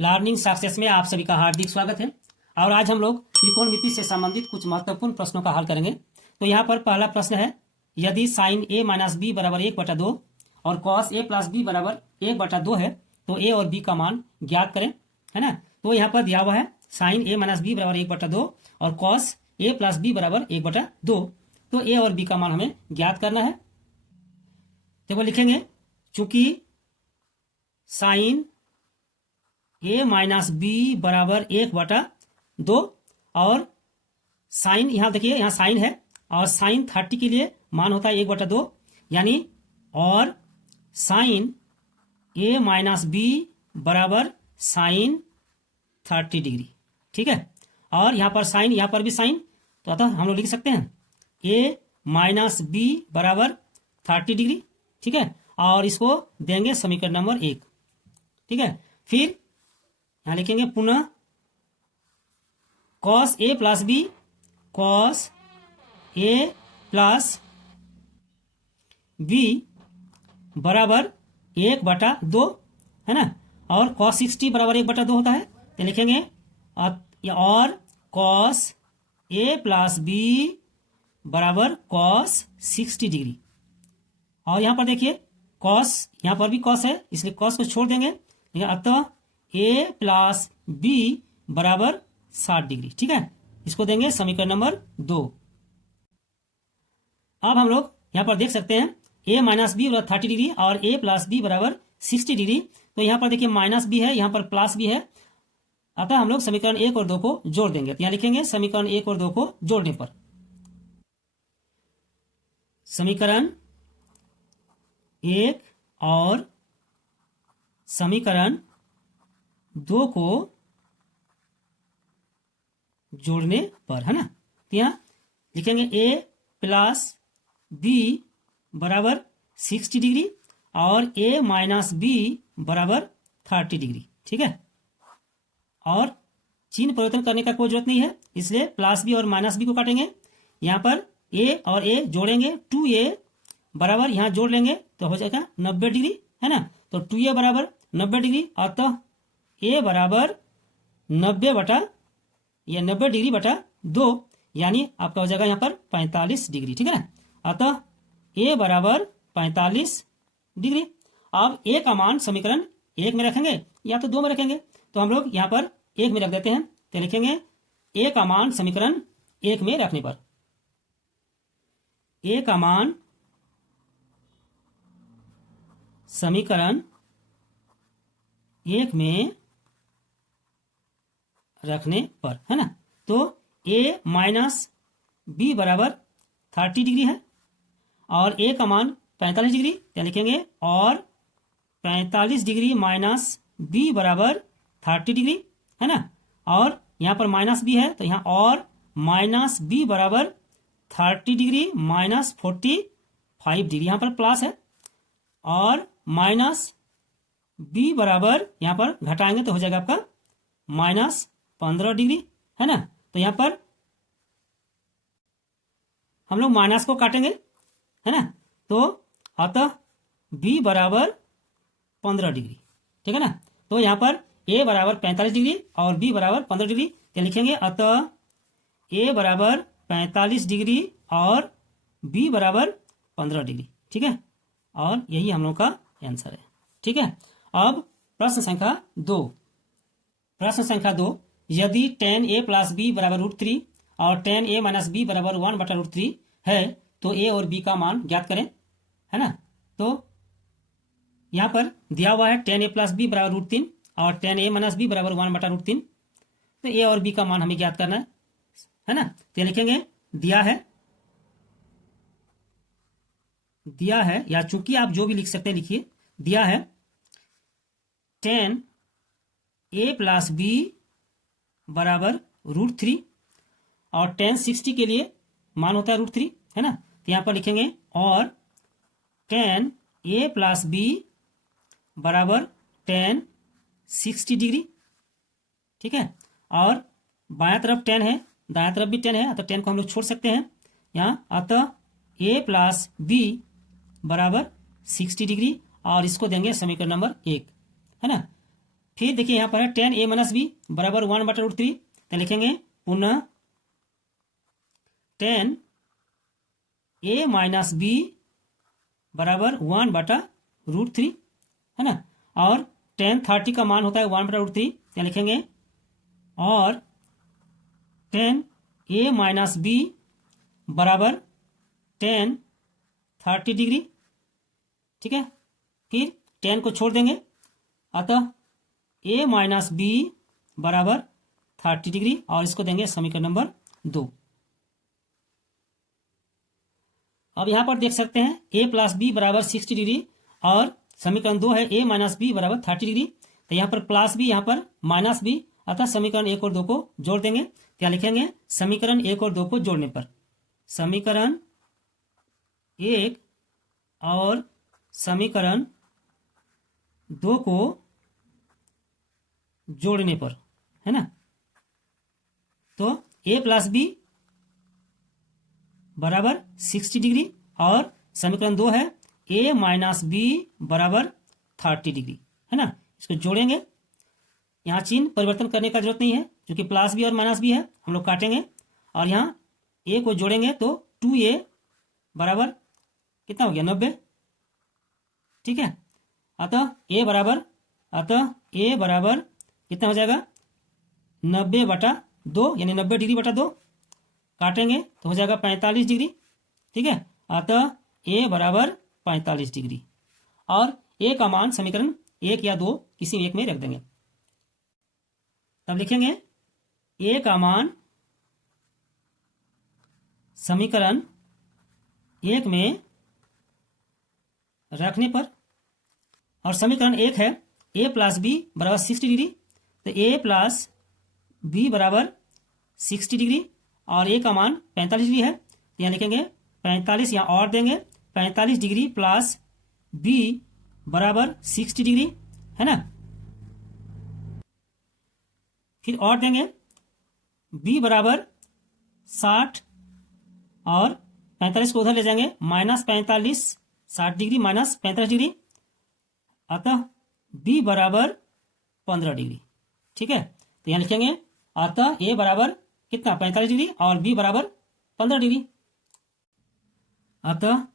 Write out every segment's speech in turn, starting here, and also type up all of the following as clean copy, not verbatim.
Learning success में आप सभी का हार्दिक स्वागत है। और आज हम लोग त्रिकोणमिति से संबंधित कुछ महत्वपूर्ण प्रश्नों का हल करेंगे। तो यहाँ पर पहला प्रश्न है, यदि साइन ए माइनस बी बराबर 1/2 और कॉस ए प्लस बी बराबर 1/2 है तो ए और बी का मान ज्ञात करें, है ना। तो यहाँ पर दिया हुआ है साइन ए माइनस बी बराबर 1/2 और कॉस ए प्लस बी बराबर 1/2। तो ए और बी का मान हमें ज्ञात करना है। देखो लिखेंगे, चूंकि साइन ए माइनस बी बराबर 1/2 और साइन, यहाँ देखिए यहाँ साइन है और साइन 30 के लिए मान होता है 1/2, यानी और साइन ए माइनस बी बराबर साइन 30 डिग्री। ठीक है, और यहाँ पर साइन, यहाँ पर भी साइन, तो अतः हम लोग लिख सकते हैं ए माइनस बी बराबर 30 डिग्री। ठीक है, और इसको देंगे समीकरण नंबर 1। ठीक है, फिर यहां लिखेंगे पुनः cos A plus B, cos A plus B बराबर 1/2, है ना। और कॉस 60 बराबर 1/2 होता है, तो लिखेंगे और कॉस ए प्लस बी बराबर कॉस 60 डिग्री। और यहां पर देखिए कॉस, यहां पर भी कॉस है इसलिए कॉस को छोड़ देंगे, अतः ए प्लस बी बराबर 60 डिग्री। ठीक है, इसको देंगे समीकरण नंबर 2। अब हम लोग यहां पर देख सकते हैं ए माइनस बी बराबर 30 डिग्री और ए प्लस बी बराबर 60 डिग्री। तो यहां पर देखिए माइनस भी है, यहां पर प्लस भी है, अतः हम लोग समीकरण 1 और 2 को जोड़ देंगे। तो यहां लिखेंगे समीकरण 1 और 2 को जोड़ने पर समीकरण 1 और समीकरण 2 को जोड़ने पर, है ना। तो यहां लिखेंगे ए प्लस बी बराबर 60 डिग्री और ए माइनस बी बराबर 30 डिग्री। ठीक है, और चिन्ह परिवर्तन करने का कोई जरूरत नहीं है, इसलिए प्लस बी और माइनस बी को काटेंगे। यहां पर ए और ए जोड़ेंगे, 2a बराबर यहां जोड़ लेंगे तो हो जाएगा 90 डिग्री, है ना। तो 2a बराबर 90 डिग्री, अतः ए बराबर 90 डिग्री बटा 2, यानी आपका हो जाएगा यहाँ पर 45 डिग्री। ठीक है ना, अतः ए बराबर 45 डिग्री। अब ए का मान समीकरण 1 में रखेंगे या तो 2 में रखेंगे, तो हम लोग यहाँ पर 1 में रख देते हैं। तो लिखेंगे ए का मान समीकरण 1 में रखने पर, ए का मान समीकरण 1 में रखने पर, है ना। तो ए माइनस बी बराबर 30 डिग्री है और ए का मान 45 डिग्री, क्या लिखेंगे और 45 डिग्री माइनस बी बराबर 30 डिग्री, है ना। और यहाँ पर माइनस बी है तो यहाँ और माइनस बी बराबर 30 डिग्री माइनस 45 डिग्री, यहाँ पर प्लस है, और माइनस बी बराबर यहाँ पर घटाएंगे तो हो जाएगा आपका माइनस 15 डिग्री, है ना। तो यहाँ पर हम लोग माइनस को काटेंगे, है ना। तो अतः बी बराबर 15 डिग्री। ठीक है ना, तो यहाँ पर ए बराबर 45 डिग्री और बी बराबर 15 डिग्री, तो लिखेंगे अतः ए बराबर 45 डिग्री और बी बराबर 15 डिग्री। ठीक है, और यही हम लोग का आंसर है। ठीक है, अब प्रश्न संख्या 2। प्रश्न संख्या 2, यदि tan a प्लस बी बराबर √3 और tan a माइनस बी बराबर 1/√3 है तो a और b का मान ज्ञात करें, है ना। तो यहाँ पर दिया हुआ है tan a प्लस बी बराबर √3 और tan a माइनस बी बराबर 1/√3। तो a और b का मान हमें ज्ञात करना है ना। तो लिखेंगे दिया है या चूंकि आप जो भी लिख सकते हैं लिखिए, दिया है tan a प्लस बी बराबर √3 और tan 60 के लिए मान होता है √3, है ना। तो यहाँ पर लिखेंगे और tan a प्लस बी बराबर tan 60 डिग्री। ठीक है, और बायां तरफ tan है, दायां तरफ भी tan है, अतः tan को हम लोग छोड़ सकते हैं यहाँ, अतः a प्लस बी बराबर 60 डिग्री और इसको देंगे समीकरण नंबर 1, है ना। फिर देखिए यहाँ पर है टेन ए माइनस बी बराबर 1/√3, तो लिखेंगे पुनः टेन ए माइनस बी बराबर 1/√3, है ना। और टेन 30 का मान होता है 1/√3, क्या लिखेंगे, और टेन ए माइनस बी बराबर टेन 30 डिग्री, ठीक है। फिर टेन को छोड़ देंगे, अतः ए माइनस बी बराबर 30 डिग्री, और इसको देंगे समीकरण नंबर 2। अब यहां पर देख सकते हैं ए प्लस बी बराबर 60 डिग्री, और समीकरण 2 है ए माइनस बी बराबर 30 डिग्री, तो यहाँ पर प्लस बी, यहाँ पर माइनस बी, अतः समीकरण 1 और 2 को जोड़ देंगे। क्या लिखेंगे, समीकरण 1 और 2 को जोड़ने पर, समीकरण 1 और समीकरण 2 को जोड़ने पर, है ना, तो ए प्लस बी बराबर 60 डिग्री, और समीकरण 2 है ए माइनस बी बराबर 30 डिग्री, है ना। इसको जोड़ेंगे, यहाँ चिन्ह परिवर्तन करने का जरूरत नहीं है, क्योंकि प्लस बी और माइनस बी है, हम लोग काटेंगे, और यहाँ ए को जोड़ेंगे तो 2a बराबर कितना हो गया, 90, ठीक है। अतः ए बराबर कितना हो जाएगा, 90/2, यानी 90 डिग्री बटा 2, काटेंगे तो हो जाएगा 45 डिग्री, ठीक है। अतः ए बराबर 45 डिग्री, और ए का मान समीकरण 1 या 2 किसी एक में रख देंगे। तब लिखेंगे ए का मान समीकरण 1 में रखने पर, और समीकरण 1 है ए प्लस बी बराबर 60 डिग्री, तो ए प्लस बी बराबर 60 डिग्री, और ए का मान 45 डिग्री है, तो यहाँ लिखेंगे 45, यहाँ और देंगे 45 डिग्री प्लस बी बराबर 60 डिग्री, है ना। फिर और देंगे बी बराबर 60, और 45 को उधर ले जाएंगे, -45, 60 डिग्री माइनस 45 डिग्री, अतः बी बराबर 15 डिग्री, ठीक है। तो यहाँ लिखेंगे अतः ए बराबर कितना, 45 डिग्री, और बी बराबर 15 डिग्री, अतः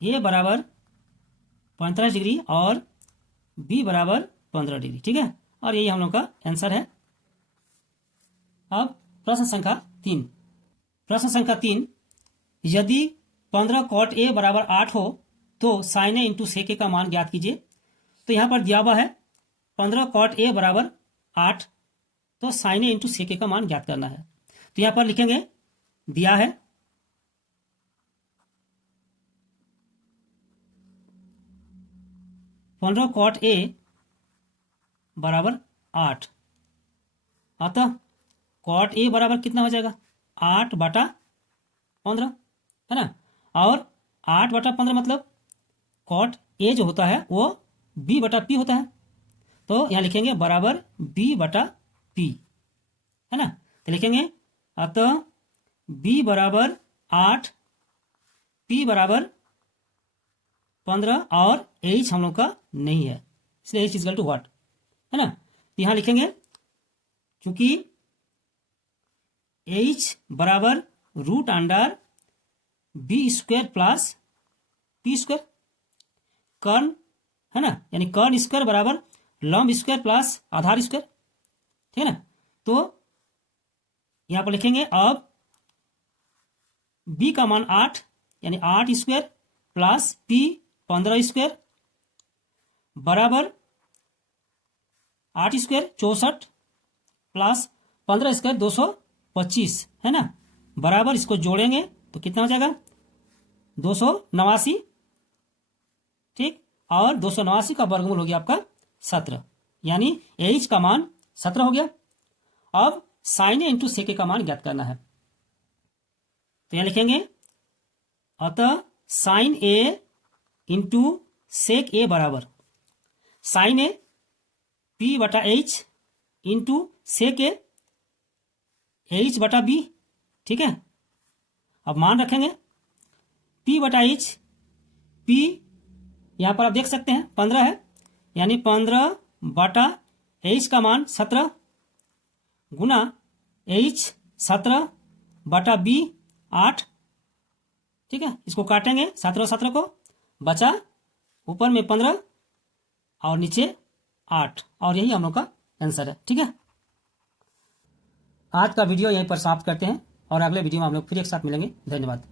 ए बराबर 45 डिग्री और बी बराबर 15 डिग्री, ठीक है। और यही हम लोग का आंसर है। अब प्रश्न संख्या 3, यदि 15 cot a बराबर 8 हो तो sin a into sec a का मान ज्ञात कीजिए। तो यहाँ पर दिया हुआ है 15 cot a बराबर 8, तो sin a into sec a का मान ज्ञात करना है। तो यहाँ पर लिखेंगे, दिया है 15 cot a बराबर 8, अतः cot a बराबर कितना हो जाएगा, 8/15, है ना। और 8/15 मतलब cot a जो होता है वो b/p होता है, तो यहाँ लिखेंगे बराबर b/p, है ना। तो लिखेंगे अतः b बराबर 8, p बराबर 15, और h हम लोग का नहीं है, इसलिए h इक्वल टू व्हाट, है ना। तो यहाँ लिखेंगे क्योंकि h बराबर √b² प्लस p स्क्वायर, कर्ण, है ना, यानी कर्ण स्क्वायर बराबर लंब स्क्वायर प्लस आधार स्क्वायर, ठीक है ना। तो यहां पर लिखेंगे अब b का मान 8, यानी 8 स्क्वायर प्लस p 15 स्क्वायर बराबर 8 स्क्वायर 64 प्लस 15 स्क्वायर 225, है ना, बराबर इसको जोड़ेंगे तो कितना हो जाएगा 289, ठीक। और 289 का वर्गमूल हो गया आपका 17, यानी h का मान 17 हो गया। अब sin a into sec a का मान ज्ञात करना है, तो यहां लिखेंगे अतः sin a into sec a बराबर sin a p/h into sec a h/b, ठीक है। अब मान रखेंगे p/h, p यहां पर आप देख सकते हैं 15 है, यानी 15 बटा एच का मान 17 गुना एच 17 बटा बी 8। ठीक है, इसको काटेंगे 17 को, बचा ऊपर में 15 और नीचे 8, और यही हम लोग का आंसर है। ठीक है, आज का वीडियो यहीं पर समाप्त करते हैं और अगले वीडियो में हम लोग फिर एक साथ मिलेंगे। धन्यवाद।